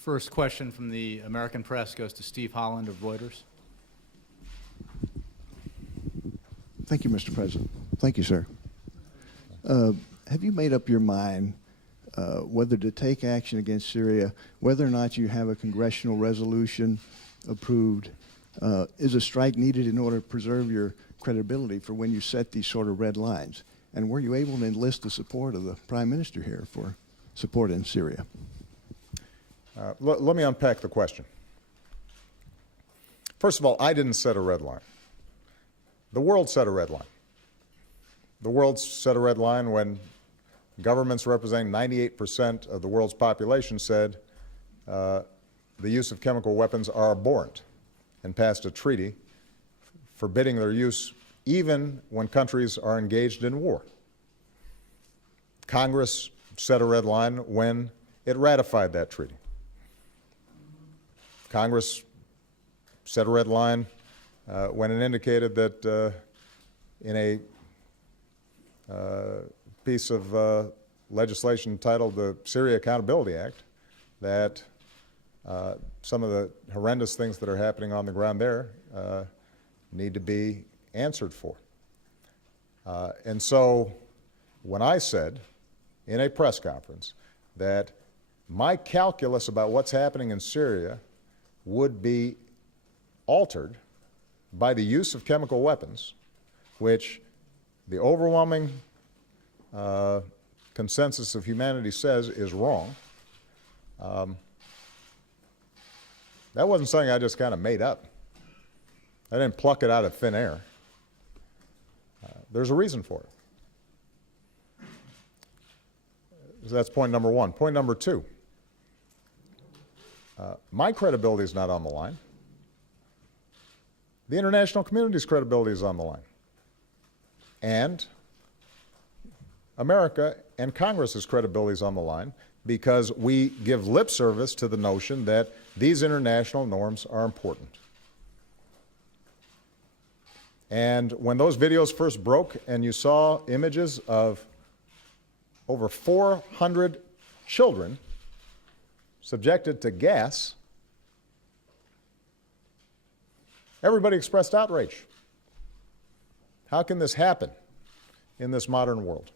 First question from the American press goes to Steve Holland of Reuters. Thank you, Mr. President. Thank you, sir. Have you made up your mind whether to take action against Syria, whether or not you have a congressional resolution approved? Is a strike needed in order to preserve your credibility for when you set these sort of red lines? And were you able to enlist the support of the Prime Minister here for support in Syria? Let me unpack the question. First of all, I didn't set a red line. The world set a red line. The world set a red line when governments representing 98% of the world's population said the use of chemical weapons are abhorrent and passed a treaty forbidding their use even when countries are engaged in war. Congress set a red line when it ratified that treaty. Congress set a red line when it indicated that in a piece of legislation titled the Syria Accountability Act that some of the horrendous things that are happening on the ground there need to be answered for. And so when I said in a press conference that my calculus about what's happening in Syria would be altered by the use of chemical weapons, which the overwhelming consensus of humanity says is wrong, that wasn't something I just kind of made up. I didn't pluck it out of thin air. There's a reason for it. So that's point number one. Point number two, my credibility is not on the line. The international community's credibility is on the line. And America and Congress's credibility is on the line because we give lip service to the notion that these international norms are important. And when those videos first broke and you saw images of over 400 children subjected to gas, everybody expressed outrage. How can this happen in this modern world?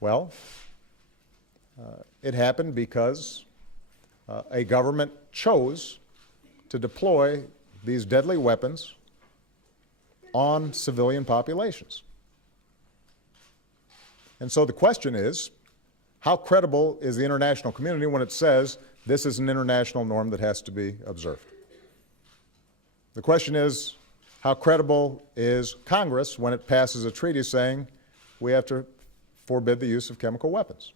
Well, it happened because a government chose to deploy these deadly weapons on civilian populations. And so the question is, how credible is the international community when it says this is an international norm that has to be observed? The question is, how credible is Congress when it passes a treaty saying we have to forbid the use of chemical weapons?